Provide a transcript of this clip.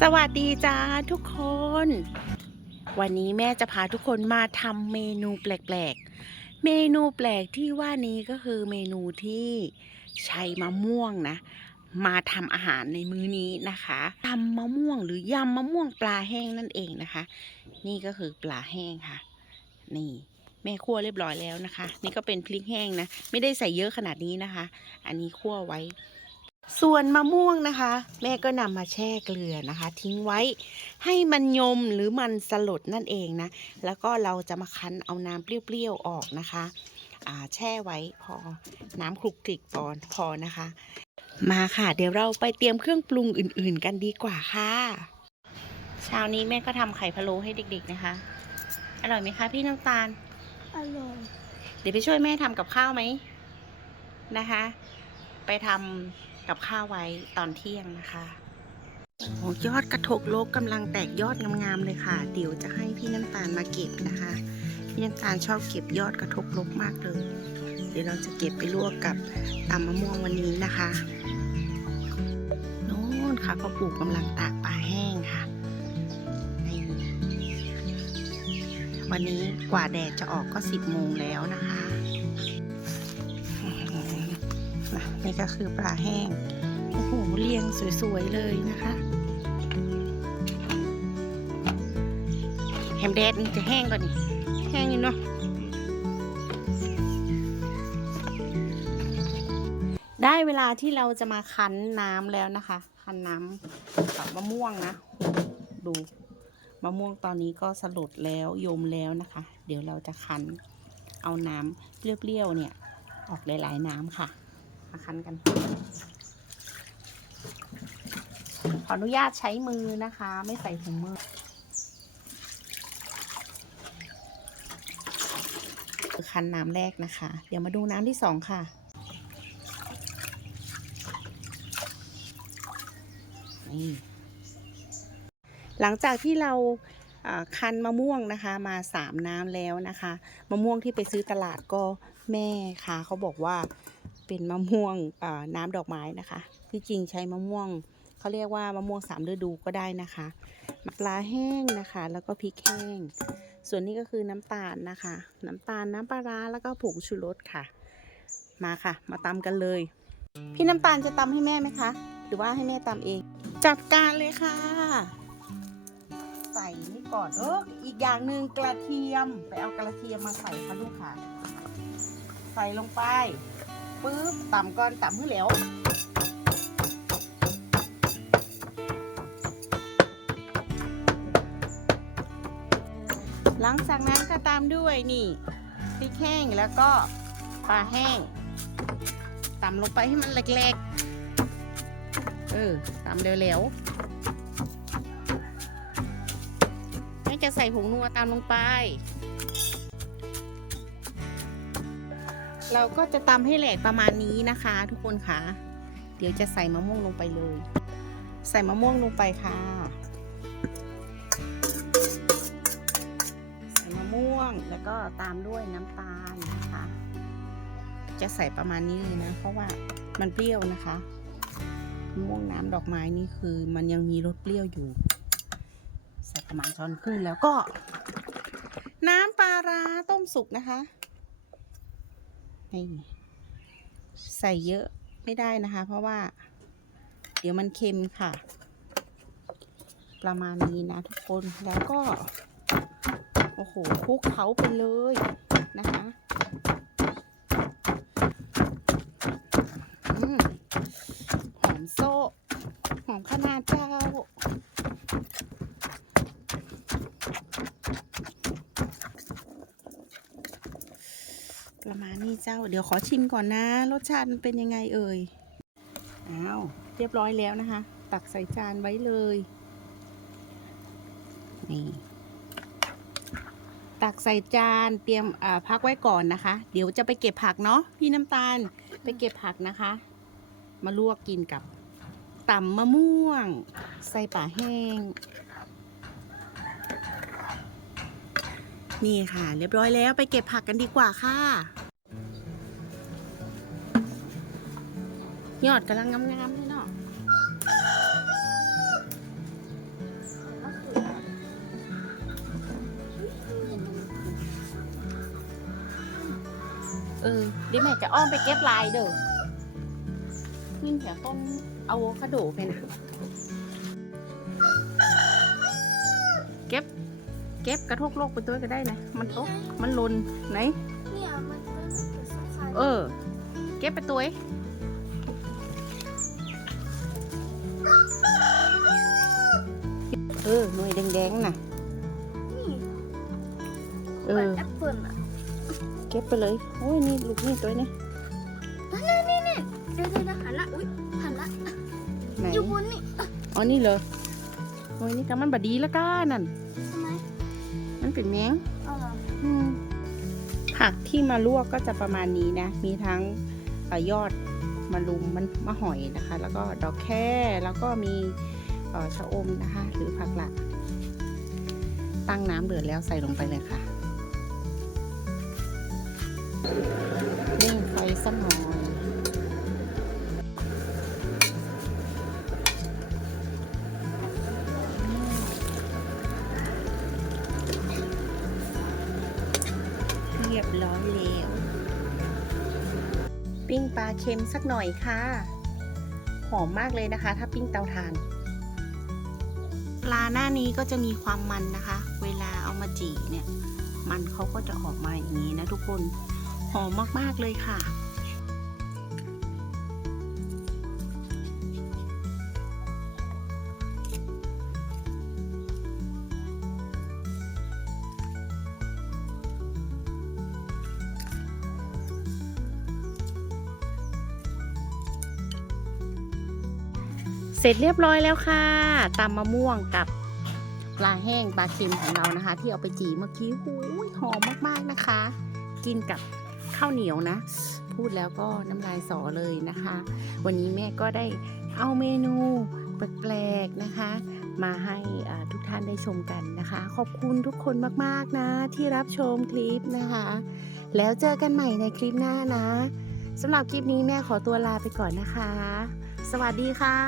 สวัสดีจ้าทุกคน วันนี้แม่จะพาทุกคนมาทำเมนูแปลกๆ เมนูแปลกที่ว่านี้ก็คือเมนูที่ใช้มะม่วงนะ มาทำอาหารในมื้อนี้นะคะตำมะม่วงหรือยำมะม่วงปลาแห้งนั่นเองนะคะ นี่ก็คือปลาแห้งค่ะ นี่แม่คั่วเรียบร้อยแล้วนะคะ นี่ก็เป็นพริกแห้งนะ ไม่ได้ใส่เยอะขนาดนี้นะคะ อันนี้คั่วไว้ ส่วนมะม่วงนะคะ แม่ก็นำมาแช่เกลือนะคะ ทิ้งไว้ให้มันยมหรือมันสลดนั่นเองนะ แล้วก็เราจะมาคั้นเอาน้ำเปรี้ยวๆออกนะคะอ่าแช่ไว้พอน้ำคลุกคลิกพอพอนะคะ มาค่ะ เดี๋ยวเราไปเตรียมเครื่องปรุงอื่นๆ กันดีกว่าค่ะเช้านี้แม่ก็ทำไข่พะโล้ให้เด็ก ๆนะคะ อร่อยไหมคะพี่น้ำตาล อร่อย เดี๋ยวไปช่วยแม่ทำกับข้าวไหมนะคะ ไปทำ กับข้าวไว้ตอนเที่ยงนะคะโอ้ยอดกระทกโลกกำลังแตกยอดงามๆเลยค่ะ เดี๋ยวจะให้พี่น้ำตาลมาเก็บนะคะ พี่น้ำตาลชอบเก็บยอดกระทกโลกมากเลย เดี๋ยวเราจะเก็บไปลวกกับตำมะม่วงวันนี้นะคะโน่นค่ะพ่อปู่กำลังตากปลาแห้งค่ะ วันนี้กว่าแดดจะออกก็สิบโมงแล้วนะคะ นี่ก็คือปลาแห้ง โอ้โห เรียงสวยๆเลยนะคะแฮมแดดนี่จะแห้งก่อนนี่แห้งอยู่เนาะได้เวลาที่เราจะมาคั้นน้ำแล้วนะคะ คั้นน้ำกับมะม่วงนะ ดูมะม่วงตอนนี้ก็สลดแล้วยมแล้วนะคะ เดี๋ยวเราจะคั้นเอาน้ำเปรี้ยวๆเนี่ย ออกหลายๆน้ำค่ะ มาคั้นกัน ขออนุญาตใช้มือนะคะ ไม่ใส่ถุงมือคั้นน้ำแรกนะคะ เดี๋ยวมาดูน้ำที่สองค่ะนี่หลังจากที่เราคันมะม่วงนะคะมาสามน้ำแล้วนะคะ มะม่วงที่ไปซื้อตลาดก็แม่ค่ะเขาบอกว่า เป็นมะม่วงน้ำดอกไม้นะคะที่จริงใช้มะม่วงเขาเรียกว่ามะม่วงสามฤดูก็ได้นะคะปลาแห้งนะคะ แล้วก็พริกแห้ง ส่วนนี้ก็คือน้ำตาลนะคะ น้ำตาลน้ำปลาร้าแล้วก็ผงชูรสค่ะ มาค่ะ มาตำกันเลย พี่น้ำตาลจะตำให้แม่ไหมคะ หรือว่าให้แม่ตำเอง จัดการเลยค่ะ ใส่นี่ก่อนเอออีกอย่างหนึ่งกระเทียม ไปเอากระเทียมมาใส่ค่ะลูกค่ะ ใส่ลงไป ปึ๊บตำก่อนตำให้เหลวหลังจากนั้นก็ตามด้วยนี่พริกแห้งแล้วก็ปลาแห้งตำลงไปให้มันเล็กๆ เออตำเร็วๆไม่จะใส่ผงนัวตามลงไป เราก็จะตำให้แหลกประมาณนี้นะคะ ทุกคนคะเดี๋ยวจะใส่มะม่วงลงไปเลย ใส่มะม่วงลงไปค่ะ ใส่มะม่วงแล้วก็ตามด้วยน้ำตาลนะคะ จะใส่ประมาณนี้เลยนะ เพราะว่ามันเปรี้ยวนะคะมะม่วงน้ำดอกไม้นี่คือมันยังมีรสเปรี้ยวอยู่ ใส่ประมาณช้อนครึ่งแล้วก็ น้ำปลาร้าต้มสุกนะคะ ให้ใส่เยอะไม่ได้นะคะ เพราะว่า เดี๋ยวมันเค็มค่ะ ประมาณนี้นะทุกคนแล้วก็ โอ้โหคลุกเขาไปเลยนะคะอืมหอมโซ่ หอมขนาดเจ้า ประมาณนี้เจ้า เดี๋ยวขอชิมก่อนนะ รสชาติมันเป็นยังไงเอ่ยอ้าวเรียบร้อยแล้วนะคะ ตักใส่จานไว้เลย นี่ ตักใส่จานเตรียมอ่าพักไว้ก่อนนะคะ เดี๋ยวจะไปเก็บผักเนาะพี่น้ำตาลไปเก็บผักนะคะ มาลวกกินกับตำมะม่วง ใส่ป่าแห้ง นี่ค่ะ เรียบร้อยแล้วไปเก็บผักกันดีกว่าค่ะ ยอดกำลังงามๆเลยเนาะเออดิแม่จะอ้อมไปเก็บลายเด้อนี่แถวต้นอะโวคาโดไปนะเก็บ เก็บกระทกโลกไปตัวก็ได้นะมันตกมันลนไหนเเออ เก็บไปตัว องเออหน่วยแดงๆน่ะนี่เอเหมือนอแอปเปิลอะเก็บไปเลยโอ้ยนี่ลูกนี่ตัวนี้นั่นนี่นี่เดี๋ยวเดี๋ยวเดี๋ยวหันละอุ้ยหันละไหนอยู่บนนี่อ๋อนี่เหรอโอ้ยนี่ก็มันบดีแล้วก้านั่นทำไมมันเป็นแมงเอาเหรออืมผักที่มาลวกก็จะประมาณนี้นะ มีทั้งเอ่อยอดมะลุมมันมะหอยนะคะ แล้วก็ดอกแค่แล้วก็มีเอ่อ ชะอมนะคะ หรือผักหละตั้งน้ำเดือดแล้วใส่ลงไปเลยค่ะเร่งไฟสักหน่อยเรียบร้อยแล้วปิ้งปลาเค็มสักหน่อยค่ะ หอมมากเลยนะคะ ถ้าปิ้งเตาถ่าน ปลาหน้านี้ก็จะมีความมันนะคะ เวลาเอามาจีเนี่ย มันเขาก็จะออกมาอย่างนี้นะทุกคน หอมมากๆเลยค่ะ สร็จเรียบร้อยแล้วค่ะตำมะม่วงกับปลาแห้งปลาเค็มของเรานะคะ ที่เอาไปจีเมื่อกี้หูยหอมมากๆนะคะ กินกับข้าวเหนียวนะ พูดแล้วก็น้ำลายสอเลยนะคะ วันนี้แม่ก็ได้เอาเมนูแปลกๆนะคะ มาให้ทุกท่านได้ชมกันนะคะ ขอบคุณทุกคนมากๆนะ ที่รับชมคลิปนะคะ แล้วเจอกันใหม่ในคลิปหน้านะสำหรับคลิปนี้แม่ขอตัวลาไปก่อนนะคะ สวัสดีค่ะ